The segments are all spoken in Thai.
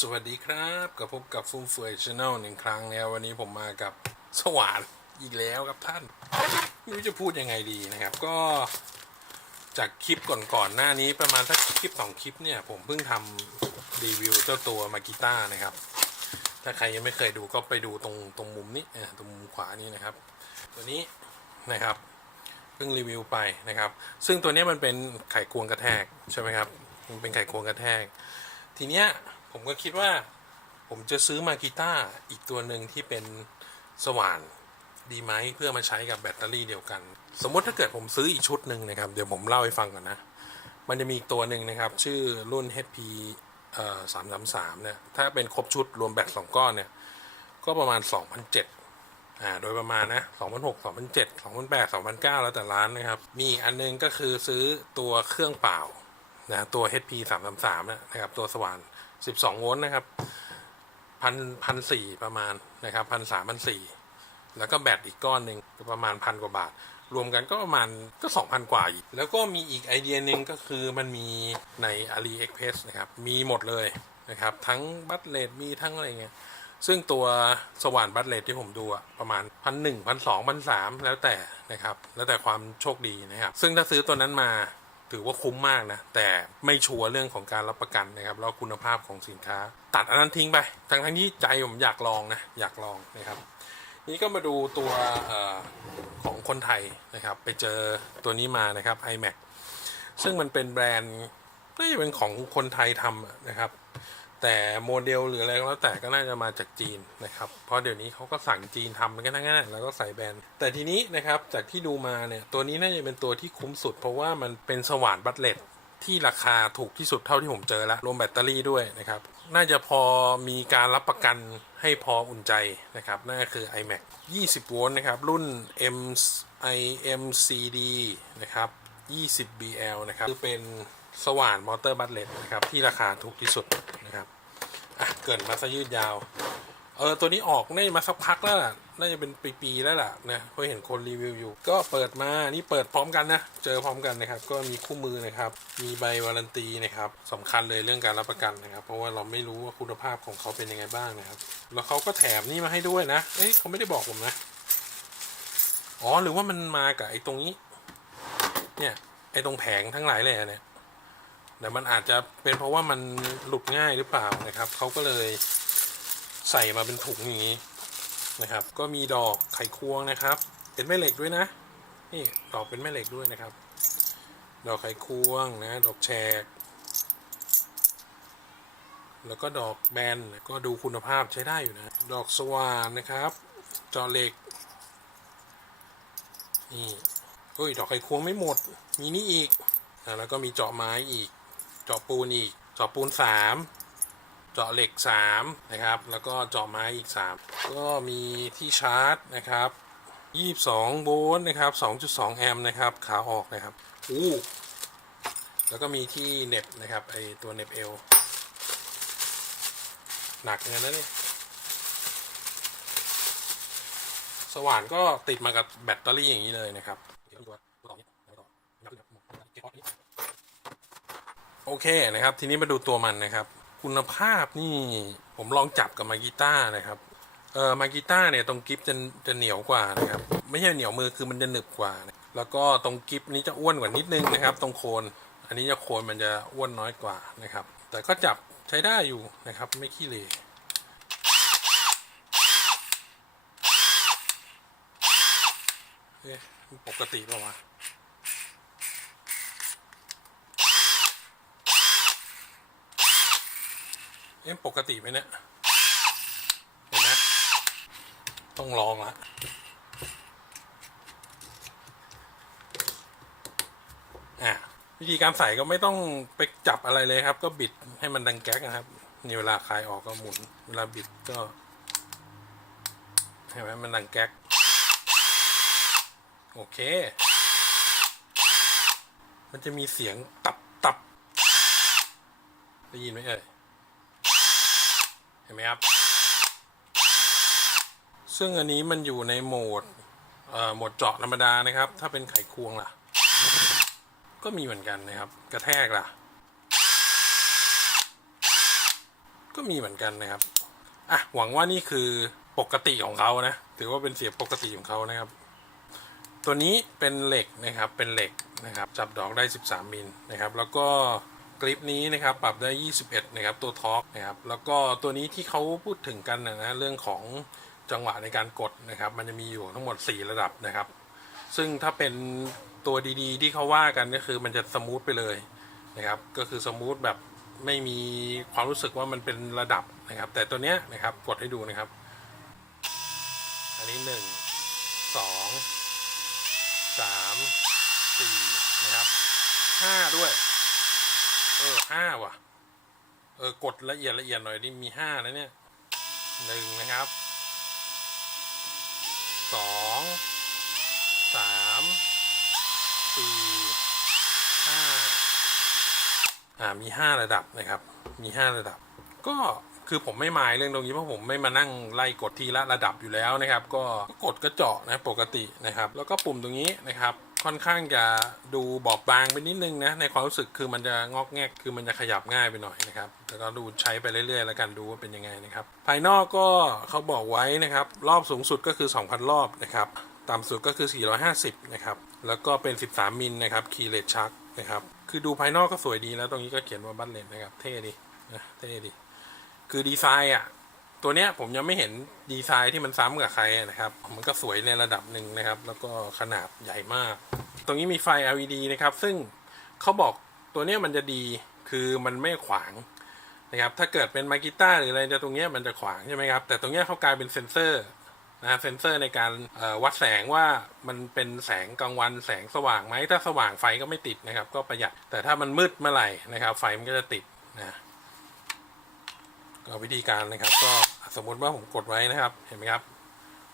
สวัสดีครับกับพบกับฟุ่มเฟือยชาแนลหนึ่งครั้งนะครับวันนี้ผมมากับสว่านอีกแล้วครับท่านไม่รู้จะพูดยังไงดีนะครับ ก็จากคลิปก่อนๆหน้านี้ประมาณสักคลิปสองคลิปเนี่ย ผมเพิ่งทำรีวิวเจ้าตัวมากิต้านะครับ ถ้าใครยังไม่เคยดูก็ไปดูตรงตรงมุมนี้ตรงมุมขวานี้นะครับ ตัวนี้นะครับเพิ่งรีวิวไปนะครับ ซึ่งตัวนี้มันเป็นไขควงกระแทกใช่ไหมครับมันเป็นไขควงกระแทก ทีเนี้ย ผมก็คิดว่า ผมจะซื้อมากีต้าอีกตัวหนึ่งที่เป็นสว่านดีไหมเพื่อมาใช้กับแบตเตอรี่เดียวกัน สมมติถ้าเกิดผมซื้ออีกชุดหนึ่งนะครับ เดี๋ยวผมเล่าให้ฟังก่อนนะ มันจะมีอีกตัวหนึ่งนะครับ ชื่อรุ่น HP เอ่อ333เนี่ย ถ้าเป็นครบชุดรวมแบตสองก้อนเนี่ย ก็ประมาณ2,007อ่า โดยประมาณนะ2,006 2,007 2,008 2,009แล้วแต่ร้านนะครับ มีอันนึงก็คือซื้อตัวเครื่องเปล่านะตัว HP 333นะครับ ตัวสว่าน 12 โวลต์นะครับพันพันสี่ประมาณนะครับพันสามพันสี่แล้วก็แบตอีกก้อนหนึ่งประมาณพันกว่าบาท รวมกันก็ประมาณก็สองพันกว่าอีก แล้วก็มีอีกไอเดียหนึ่งก็คือมันมีใน AliExpress นะครับ มีหมดเลยนะครับ ทั้งบัตเลดมีทั้งอะไรเงี้ยซึ่งตัวสว่านบัตเลตที่ผมดูอะประมาณพันหนึ่งพันสองพันสามแล้วแต่นะครับ แล้วแต่ความโชคดีนะครับ ซึ่งถ้าซื้อตัวนั้นมา ถือว่าคุ้มมากนะ แต่ไม่ชัวร์เรื่องของการรับประกันนะครับ แล้วคุณภาพของสินค้า ตัดอันนั้นทิ้งไปทั้งทั้งที่ใจผมอยากลองนะ อยากลองนะครับ นี่ก็มาดูตัวออของคนไทยนะครับ ไปเจอตัวนี้มานะครับ iMac ซึ่งมันเป็นแบรนด์น่าจะเป็นของคนไทยทำนะครับ แต่โมเดลหรืออะไรก็แล้วแต่ก็น่าจะมาจากจีนนะครับ เพราะเดี๋ยวนี้เขาก็สั่งจีนทำกันทั้งนั้นแล้วก็ใส่แบรนด์ แต่ทีนี้นะครับจากที่ดูมาเนี่ยตัวนี้น่าจะเป็นตัวที่คุ้มสุด เพราะว่ามันเป็นสว่านบัตเลตที่ราคาถูกที่สุดเท่าที่ผมเจอแล้วรวมแบตเตอรี่ด้วยนะครับ น่าจะพอมีการรับประกันให้พออุ่นใจนะครับนั่นก็คือ iMac 20 โวลต์นะครับ รุ่น M IMCD นะครับ 20 BL นะครับคือเป็นสว่านมอเตอร์บัตเลตนะครับที่ราคาถูกที่สุด เกินมาซะยืดยาว เออตัวนี้ออกน่าจะมาสักพักแล้วล่ะน่าจะเป็นปีๆแล้วล่ะนะเพราะเห็นคนรีวิวอยู่ ก็เปิดมานี่เปิดพร้อมกันนะ เจอพร้อมกันนะครับ ก็มีคู่มือนะครับ มีใบวารันตีนะครับสำคัญเลยเรื่องการรับประกันนะครับ เพราะว่าเราไม่รู้ว่าคุณภาพของเขาเป็นยังไงบ้างนะครับ แล้วเขาก็แถมนี่มาให้ด้วยนะ เอ้ยเขาไม่ได้บอกผมนะ อ๋อหรือว่ามันมากับไอ้ตรงนี้ เนี่ยไอ้ตรงแผงทั้งหลายเลยเนี่ย แต่มันอาจจะเป็นเพราะว่ามันหลุดง่ายหรือเปล่านะครับเขาก็เลยใส่มาเป็นถุงอย่างนี้นะครับ ก็มีดอกไขควงนะครับ เป็นแม่เหล็กด้วยนะ นี่ดอกเป็นแม่เหล็กด้วยนะครับ ดอกไขควงนะ ดอกแฉก แล้วก็ดอกแบนก็ดูคุณภาพใช้ได้อยู่นะ ดอกสว่านนะครับ จอเหล็ก นี่เฮ้ยดอกไขควงไม่หมด มีนี่อีก แล้วก็มีเจาะไม้อีก เจาะปูนอีก เจาะปูนสามเจาะเหล็ก 3 นะครับ แล้วก็เจาะไม้อีก 3 ก็มีที่ชาร์จนะครับ 22 โวลต์นะครับ 2.2 แอมป์นะครับ ขาออกนะครับอู้แล้วก็มีที่เน็บนะครับไอตัวเน็บเอวหนักเงินนะเนี่ยสว่านก็ติดมากับแบตเตอรี่อย่างนี้เลยนะครับ โอเคนะครับ ทีนี้มาดูตัวมันนะครับ คุณภาพนี่ผมลองจับกับมากิต้านะครับเออมากิต้าเนี่ยตรงกิฟจะจะเหนียวกว่านะครับ ไม่ใช่เหนียวมือคือมันจะหนึบกว่า แล้วก็ตรงกิฟนี้จะอ้วนกว่านิดนึงนะครับ ตรงโคน อันนี้จะโคนมันจะอ้วนน้อยกว่านะครับ แต่ก็จับใช้ได้อยู่นะครับ ไม่ขี้เหร่เอ๊ะมันปกติเปล่าวะ เอ๊ะปกติไหมเนี่ย เห็นไหมต้องลองละอะวิธีการใส่ก็ไม่ต้องไปจับอะไรเลยครับ ก็บิดให้มันดังแก๊กนะครับนี่เวลาคลายออกก็หมุน เวลาบิดก็เห็นไหมมันดังแก๊ก โอเค มันจะมีเสียงตับตับได้ยินไหมเอ่ย เห็นไหมครับ ซึ่งอันนี้มันอยู่ในโหมดโหมดเจาะธรรมดานะครับ ถ้าเป็นไขควงล่ะ ก็มีเหมือนกันนะครับ กระแทกล่ะ ก็มีเหมือนกันนะครับอะหวังว่านี่คือปกติของเขานะ ถือว่าเป็นเสียงปกติของเขานะครับ ตัวนี้เป็นเหล็กนะครับ เป็นเหล็กนะครับ จับดอกได้ 13 มิลนะครับ แล้วก็ กริปนี้นะครับปรับได้ 21 นะครับตัวท็อร์กนะครับแล้วก็ตัวนี้ที่เขาพูดถึงกันนะนะเรื่องของจังหวะในการกดนะครับ มันจะมีอยู่ทั้งหมด 4 ระดับนะครับ ซึ่งถ้าเป็นตัวดีๆ ที่เขาว่ากันก็คือมันจะสมูทไปเลยนะครับ ก็คือสมูทแบบไม่มีความรู้สึกว่ามันเป็นระดับนะครับ แต่ตัวเนี้ยนะครับกดให้ดูนะครับ อันนี้หนึ่งสองสามสี่นะครับห้าด้วย เออห้าว่ะ เออกดละเอียดละเอียดหน่อยนี่มีห้าแล้วเนี่ยหนึ่งนะครับสองสามสี่ห้าอ่ามีห้าระดับนะครับ มีห้าระดับ ก็คือผมไม่หมายเรื่องตรงนี้เพราะผมไม่มานั่งไล่กดทีละระดับอยู่แล้วนะครับ ก็ก็กดกระเจาะนะปกตินะครับ แล้วก็ปุ่มตรงนี้นะครับ ค่อนข้างจะดูบอบบางไปนิดนึงนะในความรู้สึกคือมันจะงอกแงกคือมันจะขยับง่ายไปหน่อยนะครับแล้วก็ดูใช้ไปเรื่อยๆ แล้วกันดูว่าเป็นยังไงนะครับ ภายนอกก็เขาบอกไว้นะครับ รอบสูงสุดก็คือ 2,000 รอบนะครับต่ำสุดก็คือ 450 นะครับ แล้วก็เป็น 13 มิลนะครับคีเลตชักนะครับ คือดูภายนอกก็สวยดีแล้วตรงนี้ก็เขียนว่าบัตเลนนะครับ เท่ดีนะเท่ดี คือดีไซน์อะ ตัวเนี้ยผมยังไม่เห็นดีไซน์ที่มันซ้ำกับใครนะครับ มันก็สวยในระดับหนึ่งนะครับ แล้วก็ขนาดใหญ่มาก ตรงนี้มีไฟ LED นะครับ ซึ่งเขาบอกตัวเนี้ยมันจะดีคือมันไม่ขวางนะครับ ถ้าเกิดเป็นมากิต้าหรืออะไรจะตรงเนี้ยมันจะขวางใช่ไหมครับ แต่ตรงเนี้ยเขากลายเป็นเซ็นเซอร์นะเซ็นเซอร์ในการวัดแสงว่ามันเป็นแสงกลางวันแสงสว่างไหมถ้าสว่างไฟก็ไม่ติดนะครับ ก็ประหยัดแต่ถ้ามันมืดเมื่อไหร่นะครับ ไฟมันก็จะติดนะ ก็วิธีการนะครับ ก็สมมุติว่าผมกดไว้นะครับ เห็นไหมครับ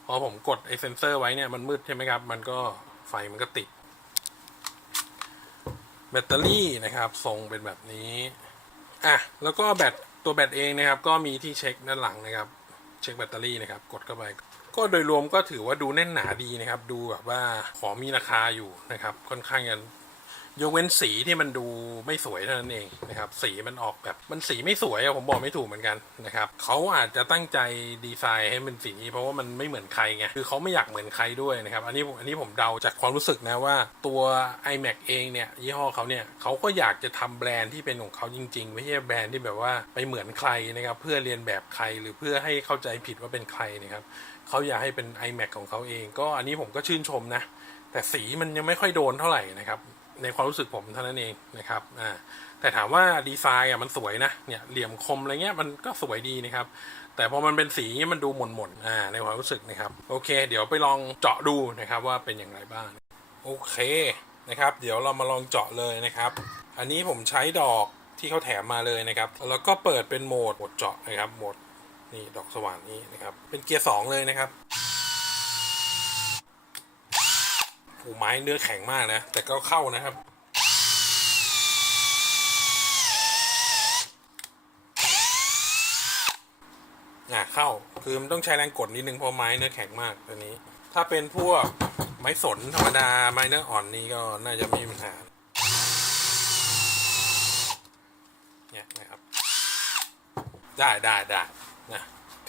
พอผมกดไอเซนเซอร์ไว้เนี่ยมันมืดใช่ไหมครับ มันก็ไฟมันก็ติด แบตเตอรี่นะครับ ทรงเป็นแบบนี้อะแล้วก็แบตตัวแบตเองนะครับ ก็มีที่เช็คด้านหลังนะครับ เช็คแบตเตอรี่นะครับ กดเข้าไป ก็โดยรวมก็ถือว่าดูแน่นหนาดีนะครับ ดูแบบว่าของมีราคาอยู่นะครับ ค่อนข้างจะ ยกเว้นสีที่มันดูไม่สวยเท่านั้นเองนะครับ สีมันออกแบบมันสีไม่สวยอะผมบอกไม่ถูกเหมือนกันนะครับเขาอาจจะตั้งใจดีไซน์ให้เป็นสีนี้เพราะว่ามันไม่เหมือนใครไงคือเขาไม่อยากเหมือนใครด้วยนะครับอันนี้อันนี้ผมเดาจากความรู้สึกนะว่าตัว iMac เองเนี่ยยี่ห้อเขาเนี่ยเขาก็อยากจะทำแบรนด์ที่เป็นของเขาจริงๆ ไม่ใช่แบรนด์ที่แบบว่าไปเหมือนใครนะครับเพื่อเรียนแบบใครหรือเพื่อให้เข้าใจผิดว่าเป็นใครนะครับเขาอยากให้เป็น iMac ของเขาเอง ก็อันนี้ผมก็ชื่นชมนะแต่สีมันยังไม่ค่อยโดนเท่าไหร่นะครับ ในความรู้สึกผมเท่านั้นเองนะครับอ่าแต่ถามว่าดีไซน์อะมันสวยนะเนี่ยเหลี่ยมคมอะไรเงี้ยมันก็สวยดีนะครับ แต่พอมันเป็นสีเงี้ยมันดูหม่นๆอ่าในความรู้สึกนะครับ โอเค เดี๋ยวไปลองเจาะดูนะครับว่าเป็นอย่างไรบ้าง โอเคนะครับ เดี๋ยวเรามาลองเจาะเลยนะครับ อันนี้ผมใช้ดอกที่เขาแถมมาเลยนะครับ แล้วก็เปิดเป็นโหมดโหมดเจาะนะครับโหมดนี่ดอกสว่านนี้นะครับ เป็นเกียร์สองเลยนะครับ โอ้ไม้เนื้อแข็งมากนะ แต่ก็เข้านะครับ อะเข้า คือมันต้องใช้แรงกดนิดนึงเพราะไม้เนื้อแข็งมากตัวนี้ ถ้าเป็นพวกไม้สนธรรมดาไม้เนื้ออ่อนนี่ก็น่าจะไม่มีปัญหาเนี่ยนะครับ ได้ได้ได้นะ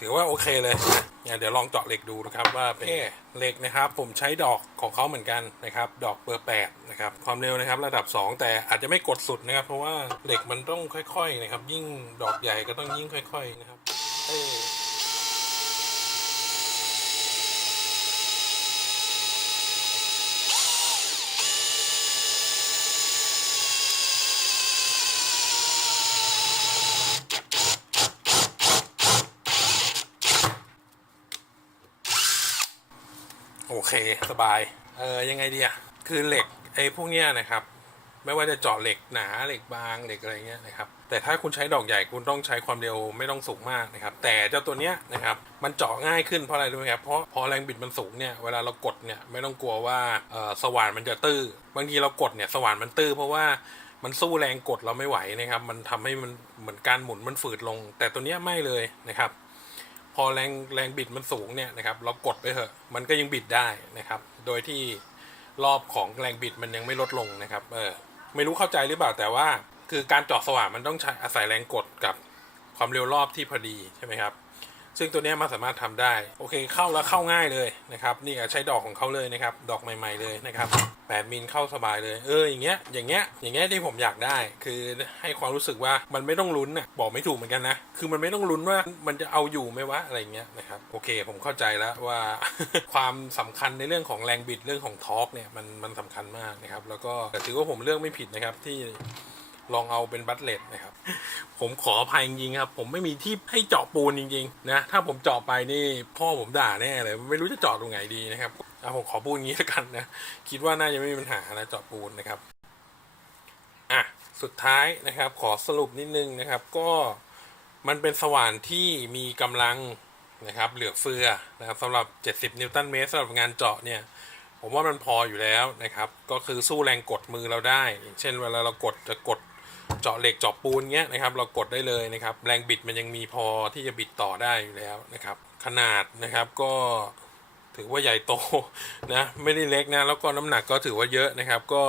ถือว่าโอเคเลยเนี่ยเดี๋ยวลองเจาะเหล็กดูนะครับว่าเป็นเหล็กนะครับ ผมใช้ดอกของเขาเหมือนกันนะครับ ดอกเบอร์แปดนะครับความเร็วนะครับระดับ 2 แต่อาจจะไม่กดสุดนะครับ เพราะว่าเหล็กมันต้องค่อยๆนะครับ ยิ่งดอกใหญ่ก็ต้องยิ่งค่อย ๆนะครับเออ โอเคสบาย เออยังไงดีอะคือเหล็กไอ้พวกเนี้ยนะครับ ไม่ว่าจะเจาะเหล็กหนาเหล็กบางเหล็กอะไรเงี้ยนะครับ แต่ถ้าคุณใช้ดอกใหญ่คุณต้องใช้ความเร็วไม่ต้องสูงมากนะครับ แต่เจ้าตัวเนี้ยนะครับมันเจาะง่ายขึ้นเพราะอะไรรู้ไหมครับเพราะพอแรงบิดมันสูงเนี่ยเวลาเรากดเนี่ยไม่ต้องกลัวว่าสว่านมันจะตื้อ บางทีเรากดเนี่ยสว่านมันตื้อ เพราะว่ามันสู้แรงกดเราไม่ไหวนะครับ มันทำให้มันเหมือนการหมุนมันฝืดลง แต่ตัวเนี้ยไม่เลยนะครับ พอแรงแรงบิดมันสูงเนี่ยนะครับ เรากดไปเถอะ มันก็ยังบิดได้นะครับ โดยที่รอบของแรงบิดมันยังไม่ลดลงนะครับเออไม่รู้เข้าใจหรือเปล่าแต่ว่า คือการเจาะสว่านมันต้องใช้อาศัยแรงกดกับความเร็วรอบที่พอดีใช่ไหมครับซึ่งตัวนี้มันสามารถทำได้ โอเคเข้าแล้วเข้าง่ายเลยนะครับ นี่ใช้ดอกของเขาเลยนะครับ ดอกใหม่ ๆเลยนะครับ 8มิลเข้าสบายเลย เอออย่างเงี้ยอย่างเงี้ยอย่างเงี้ยที่ผมอยากได้ คือให้ความรู้สึกว่ามันไม่ต้องลุ้นน่ะบอกไม่ถูกเหมือนกันนะคือมันไม่ต้องลุ้นว่ามันจะเอาอยู่ไหมวะอะไรเงี้ยนะครับโอเค ผมเข้าใจแล้วว่า ความสำคัญในเรื่องของแรงบิดเรื่องของทอร์กเนี่ยมันมันสำคัญมากนะครับ แล้วก็แต่ถือว่าผมเลือกไม่ผิดนะครับที่ลองเอาเป็นบัตเลตนะครับ ผมขออภัยจริงๆครับ ผมไม่มีที่ให้เจาะปูนจริง ๆ นะ ถ้าผมเจาะไปนี่พ่อผมด่าแน่เลย ไม่รู้จะเจาะตรงไหนดีนะครับ เอาผมขอพูดงนี้แล้วกันนะ คิดว่าน่าจะไม่มีปัญหานะเจาะปูนนะครับ อะ สุดท้ายนะครับ ขอสรุปนิดนึงนะครับ ก็มันเป็นสว่านที่มีกำลังนะครับ เหลือเฟือนะครับสำหรับ 70 นิวตันเมตรสำหรับงานเจาะเนี่ย ผมว่ามันพออยู่แล้วนะครับ ก็คือสู้แรงกดมือเราได้ อย่างเช่นเวลาเรากดจะกดเจาะเหล็กเจาะปูนเงี้ยนะครับ เรากดได้เลยนะครับ แรงบิดมันยังมีพอที่จะบิดต่อได้อยู่แล้วนะครับ ขนาดนะครับก็ ถือว่าใหญ่โตนะไม่ได้เล็กนะ แล้วก็น้ำหนักก็ถือว่าเยอะนะครับ ก็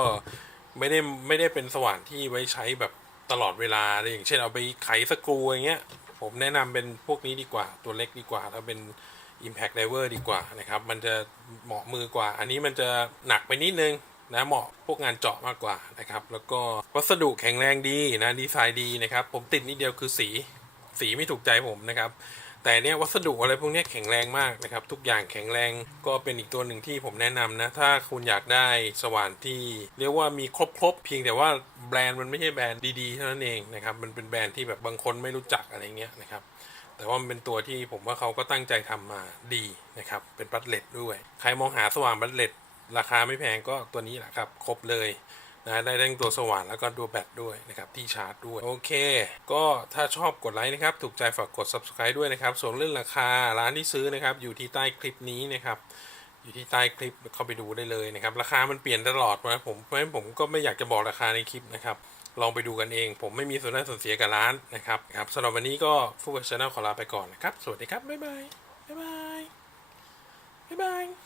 ไม่ได้ไม่ได้เป็นสว่านที่ไว้ใช้แบบตลอดเวลาอะไรอย่างเช่นเอาไปไขสกรูอย่างเงี้ย ผมแนะนำเป็นพวกนี้ดีกว่า ตัวเล็กดีกว่าถ้าเป็น Impact Diver ดีกว่านะครับ มันจะเหมาะมือกว่า อันนี้มันจะหนักไปนิดนึงนะเหมาะพวกงานเจาะมากกว่านะครับ แล้วก็วัสดุแข็งแรงดีนะดีไซน์ดีนะครับ ผมติดนิดเดียวคือสีสีไม่ถูกใจผมนะครับ แต่เนี้ยวัสดุอะไรพวกนี้แข็งแรงมากนะครับ ทุกอย่างแข็งแรงก็เป็นอีกตัวหนึ่งที่ผมแนะนำนะ ถ้าคุณอยากได้สว่านที่ เรียกว่ามีครบๆเพียงแต่ว่าแบรนด์มันไม่ใช่แบรนด์ดีๆเท่านั้นเองนะครับมันเป็นแบรนด์ที่แบบบางคนไม่รู้จักอะไรเงี้ยนะครับแต่ว่ามันเป็นตัวที่ผมว่าเขาก็ตั้งใจทำมาดีนะครับ เป็นบัตเลตด้วย ใครมองหาสว่านบัตเลตราคาไม่แพงก็ตัวนี้แหละครับ ครบเลย นะได้ทั้งตัวสว่านแล้วก็ตัวแบตด้วยนะครับที่ชาร์จด้วย โอเค ก็ถ้าชอบกดไลค์นะครับ ถูกใจฝากกด subscribe ด้วยนะครับ ส่วนเรื่องราคาร้านที่ซื้อนะครับ อยู่ที่ใต้คลิปนี้นะครับอยู่ที่ใต้คลิปเข้าไปดูได้เลยนะครับ ราคามันเปลี่ยนตลอดนะผมเพราะฉะนั้นผมก็ไม่อยากจะบอกราคาในคลิปนะครับลองไปดูกันเอง ผมไม่มีส่วนได้ส่วนเสียกับร้านนะครับครับสำหรับวันนี้ก็ฟูเวอร์ชาแนลขอลาไปก่อนนะครับ สวัสดีครับ บ๊ายบาย บ๊ายบาย บ๊ายบาย